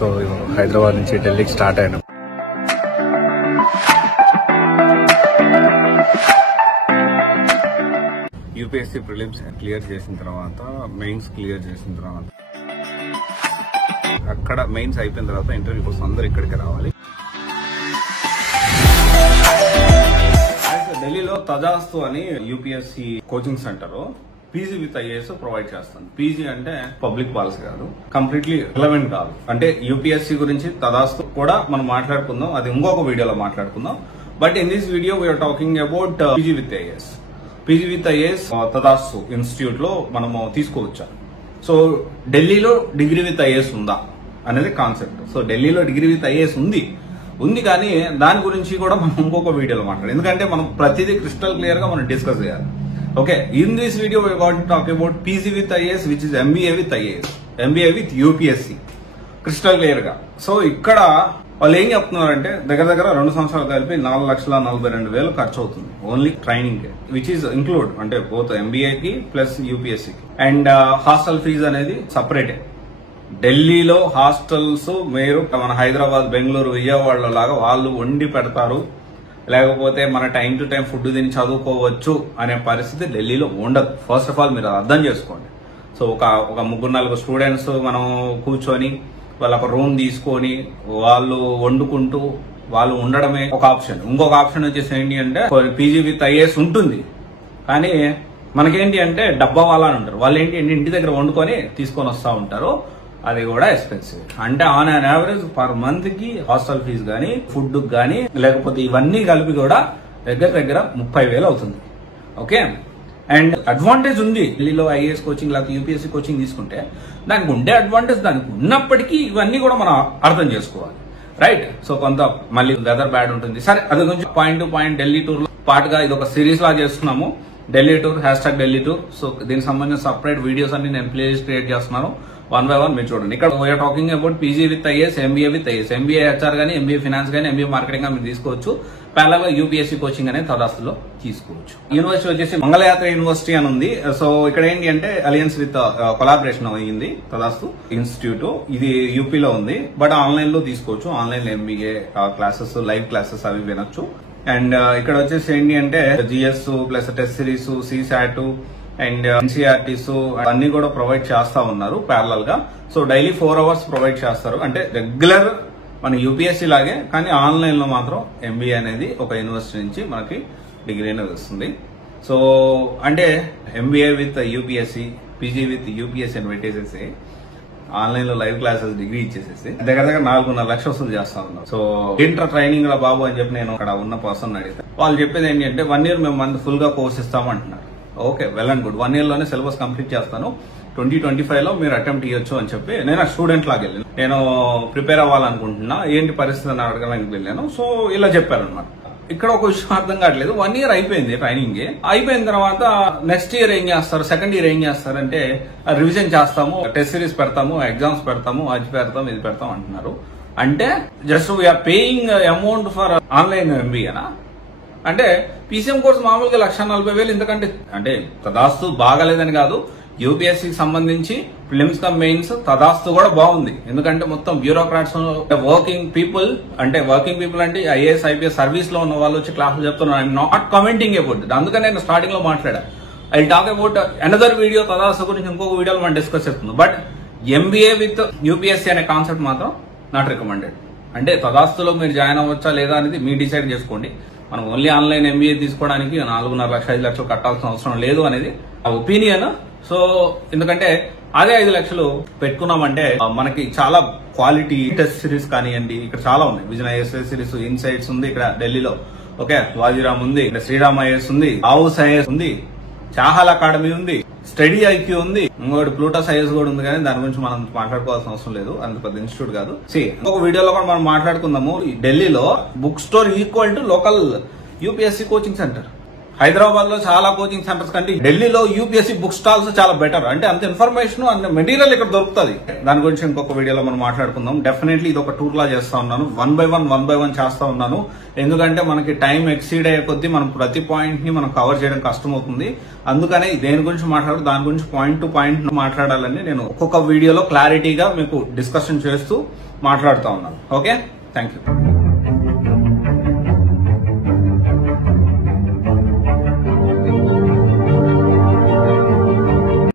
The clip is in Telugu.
సో హైదరాబాద్ నుంచి ఢిల్లీకి స్టార్ట్ అయినాం. యూపీఎస్సీ ప్రిలిమ్స్ క్లియర్ చేసిన తర్వాత మెయిన్స్ క్లియర్ చేసిన తర్వాత అక్కడ మెయిన్స్ అయిపోయిన తర్వాత ఇంటర్వ్యూ కోసం అందరూ ఇక్కడికి రావాలి. ఢిల్లీలో తదాస్తు అని UPSC coaching centre PG with IAS provide చేస్తాను. పీజీ అంటే పబ్లిక్ పాలసీ కాదు, కంప్లీట్లీ రిలవెంట్ కాదు. అంటే యూపీఎస్సీ గురించి తదాస్తు కూడా మనం మాట్లాడుకుందాం, అది ఇంకొక వీడియోలో మాట్లాడుకుందాం. But in this video we're talking about PG with IAS. PG with IAS Tathastu institute లో మనము తీసుకోవచ్చా. సో ఢిల్లీలో డిగ్రీ విత్ ఐఏఎస్ ఉందా అనేది కాన్సెప్ట్. సో ఢిల్లీలో డిగ్రీ విత్ ఐఏఎస్ ఉంది కానీ దాని గురించి కూడా మనం ఇంకొక వీడియోలో మాట్లాడాలి. ఎందుకంటే మనం ప్రతిదీ క్రిస్టల్ క్లియర్ గా మనం డిస్కస్ చేయాలి. Okay, in this video we want to talk about PG with IAS which is MBA with IAS, MBA with UPSC, crystal clear గా. సో ఇక్కడ వాళ్ళు ఏం చెప్తున్నారంటే దగ్గర 2 సంవత్సరాలు కలిపి 4,42,000 ఖర్చు అవుతుంది ఓన్లీ ట్రైనింగ్ కి, విచ్ ఈస్ ఇంక్లూడ్ అంటే బోత్ ఎంబీఏకి ప్లస్ యూపీఎస్సీకి. అండ్ హాస్టల్ ఫీజు అనేది సపరేటే. ఢిల్లీలో హాస్టల్స్ మీరు మన హైదరాబాద్, బెంగళూరు, విజయవాడలో లాగా వాళ్ళు వండి పెడతారు, లేకపోతే మన టైం టు టైం ఫుడ్ తిని చదువుకోవచ్చు అనే పరిస్థితి ఢిల్లీలో ఉండదు. ఫస్ట్ ఆఫ్ ఆల్ మీరు అర్థం చేసుకోండి. సో ఒక 3-4 స్టూడెంట్స్ మనం కూర్చొని వాళ్ళ ఒక రూమ్ తీసుకొని వాళ్ళు వండుకుంటూ వాళ్ళు ఉండడమే ఒక ఆప్షన్. ఇంకొక ఆప్షన్ వచ్చేసి ఏంటి అంటే పీజీ విత్ ఐఏఎస్ ఉంటుంది, కానీ మనకేంటి అంటే డబ్బా వాళ్ళని ఉంటారు. వాళ్ళు ఏంటి అంటే ఇంటి దగ్గర వండుకొని తీసుకొని వస్తూ ఉంటారు, అది కూడా ఎక్స్పెన్సివ్. అంటే on an average per month కి హాస్టల్ ఫీజు కానీ ఫుడ్ కానీ లేకపోతే ఇవన్నీ కలిపి కూడా దగ్గర 30,000 అవుతుంది. ఓకే, అండ్ అడ్వాంటేజ్ ఉంది ఢిల్లీలో ఐఏఎస్ కోచింగ్ లేకపోతే యూపీఎస్సీ కోచింగ్ తీసుకుంటే. దానికి ఉండే అడ్వాంటేజ్ దానికి ఉన్నప్పటికీ ఇవన్నీ కూడా మనం అర్థం చేసుకోవాలి, రైట్. సో కొంత మళ్ళీ వెదర్ బ్యాడ్ ఉంటుంది. సరే, అది కొంచెం point to point Delhi tour లో పాటుగా ఇది ఒక సిరీస్ లా చేస్తున్నాము, Delhi tour #Delhi tour. So దీనికి సంబంధించిన సపరేట్ వీడియోస్ అన్ని నేను ప్లేలిస్ట్ క్రియేట్ చేస్తున్నాను, 1 by 1 మీరు చూడండి. ఇక్కడ we're talking about PG with IAS, MBA with IAS, MBA HR గానీ, ఎంబీఏ ఫైనాన్స్ గానీ, ఎంబీఏ మార్కెటింగ్ గా మీరు తీసుకోవచ్చు. పేలగా యూపీఎస్సీ కోచింగ్ అనేది తదాస్తులో తీసుకోవచ్చు. యూనివర్సిటీ వచ్చేసి మంగళయాత్ర యూనివర్సిటీ అని ఉంది. సో ఇక్కడ ఏంటి అంటే అలయన్స్ విత్ కొలాబరేషన్ అయ్యింది తదాస్తు ఇన్స్టిట్యూట్. ఇది యూపీలో ఉంది, బట్ ఆన్లైన్ లో తీసుకోవచ్చు. ఆన్లైన్ లో ఎంబీఏ క్లాసెస్, లైవ్ క్లాసెస్ అవి వినొచ్చు. అండ్ ఇక్కడ వచ్చేసి ఏంటి అంటే GS plus test series, CSAT and NCERTs అన్ని కూడా ప్రొవైడ్ చేస్తా ఉన్నారు ప్యారలల్ గా. సో డైలీ 4 hours ప్రొవైడ్ చేస్తారు, అంటే రెగ్యులర్ మన యూపీఎస్సీ లాగే, కానీ ఆన్లైన్ లో మాత్రం ఎంబీఏ అనేది ఒక యూనివర్సిటీ నుంచి మనకి డిగ్రీ అనేది వస్తుంది. సో అంటే MBA with UPSC, PG with UPSC అని పెట్టేసేసి ఆన్లైన్ లో లైవ్ క్లాసెస్ డిగ్రీ ఇచ్చేసేసి దగ్గర 4.5 లక్షలు వసూలు చేస్తా ఉన్నారు. సో ఇంటర్ ట్రైనింగ్ రా బాబు అని చెప్పి నేను అక్కడ ఉన్న పర్సన్ అడిగితే వాళ్ళు చెప్పేది ఏంటి అంటే 1 year మేము మంత్ ఫుల్ గా కోర్స్ ఇస్తాము అంటున్నారు. Okay, well and good. 1 year లోనే సిలబస్ కంప్లీట్ చేస్తాను, 2025 లో మీరు అటెంప్ట్ ఇవ్వచ్చు అని చెప్పి నేను ఆ స్టూడెంట్ లాగా వెళ్ళాను. నేను ప్రిపేర్ అవ్వాలనుకుంటున్నా, ఏంటి పరిస్థితి అని అడగడానికి వెళ్ళాను. సో ఇలా చెప్పారనమాట. ఇక్కడ ఒక విషయం అర్థం కావట్లేదు. 1 year అయిపోయింది ట్రైనింగ్, అయిపోయిన తర్వాత నెక్స్ట్ ఇయర్ ఏం చేస్తారు, సెకండ్ ఇయర్ ఏం చేస్తారంటే రివిజన్ చేస్తాము, టెస్ట్ సిరీస్ పెడతాము, ఎగ్జామ్స్ పెడతాము, అది పెడతాం, ఇది పెడతాం అంటున్నారు. అంటే just we're paying amount for online ఎంబీఏనా? అంటే పీసీఎం కోర్స్ మామూలుగా 1,40,000. ఎందుకంటే అంటే తదాస్తు బాగాలేదని కాదు, యూపీఎస్సీకి సంబంధించి ప్రిలిమ్స్ కమ్ మెయిన్స్ తదాస్తు కూడా బాగుంది. ఎందుకంటే మొత్తం బ్యూరోక్రాట్స్, వర్కింగ్ పీపుల్ అంటే ఐఏఎస్ ఐపీఎస్ సర్వీస్ లో ఉన్న వాళ్ళు వచ్చి క్లాసులు చెప్తున్నారు. I'm not commenting about it, అందుకని నేను స్టార్టింగ్ లో మాట్లాడా. I talk about another video తదాస్తు గురించి ఇంకొక వీడియోలో మనం డిస్కస్ చేస్తున్నాం. బట్ ఎంబీఏ విత్ యూపీఎస్సీ అనే కాన్సెప్ట్ మాత్రం నాట్ రికమెండెడ్. అంటే తదాస్తులో మీరు జాయిన్ అవ్వచ్చా లేదా అనేది మీరు డిసైడ్ చేసుకోండి. మనం ఓన్లీ ఆన్లైన్ ఎంబీఏ తీసుకోవడానికి 4.5 లక్షలు 5 లక్షలు కట్టాల్సిన అవసరం లేదు అనేది ఆ ఒపీనియన్. సో ఎందుకంటే అదే 5 లక్షలు పెట్టుకున్నామంటే మనకి చాలా క్వాలిటీ టెస్ట్ సిరీస్ కానివ్వండి, ఇక్కడ చాలా ఉన్నాయి. విజన్ ఐఏఎస్ సిరీస్, ఇన్సైట్స్ ఉంది ఇక్కడ ఢిల్లీలో. ఓకే, వాజీరామ్ ఉంది, ఇక్కడ శ్రీరామ్ ఐఏఎస్ ఉంది, ఆవుస్ ఐఏఎస్ ఉంది, చాహల్ అకాడమీ ఉంది, స్టడీ ఐక్యూ ఉంది, ఇంకోటి ప్లూటస్ ఐఏఎస్ కూడా ఉంది. కానీ దాని గురించి మనం మాట్లాడుకోవాల్సిన అవసరం లేదు, అంత పెద్ద ఇన్స్టిట్యూట్ కాదు. ఇంకొక వీడియోలో కూడా మనం మాట్లాడుకుందాము. ఢిల్లీలో book store equal to local UPSC coaching centre. Hyderabad లో చాలా కోచింగ్ సెంటర్స్ కంటే ఢిల్లీలో యూపీఎస్సీ బుక్ స్టాల్స్ చాలా బెటర్. అంటే అంత ఇన్ఫర్మేషన్ అంత మెటీరియల్ ఇక్కడ దొరుకుతుంది. దాని గురించి ఇంకొక వీడియోలో మనం మాట్లాడుకుందాం. డెఫినెట్లీ ఇది ఒక టూర్ లా చేస్తా ఉన్నాను. వన్ బై వన్ చేస్తా ఉన్నాను. ఎందుకంటే మనకి టైం ఎక్సీడ్ అయ్యే కొద్దీ మనం ప్రతి పాయింట్ ని మనం కవర్ చేయడం కష్టం అవుతుంది. అందుకనే దేని గురించి మాట్లాడు దాని గురించి పాయింట్ టు పాయింట్ మాట్లాడాలని నేను ఒక్కొక్క వీడియోలో క్లారిటీగా మీకు డిస్కషన్ చేస్తూ మాట్లాడుతా ఉన్నాను. Okay, thank you.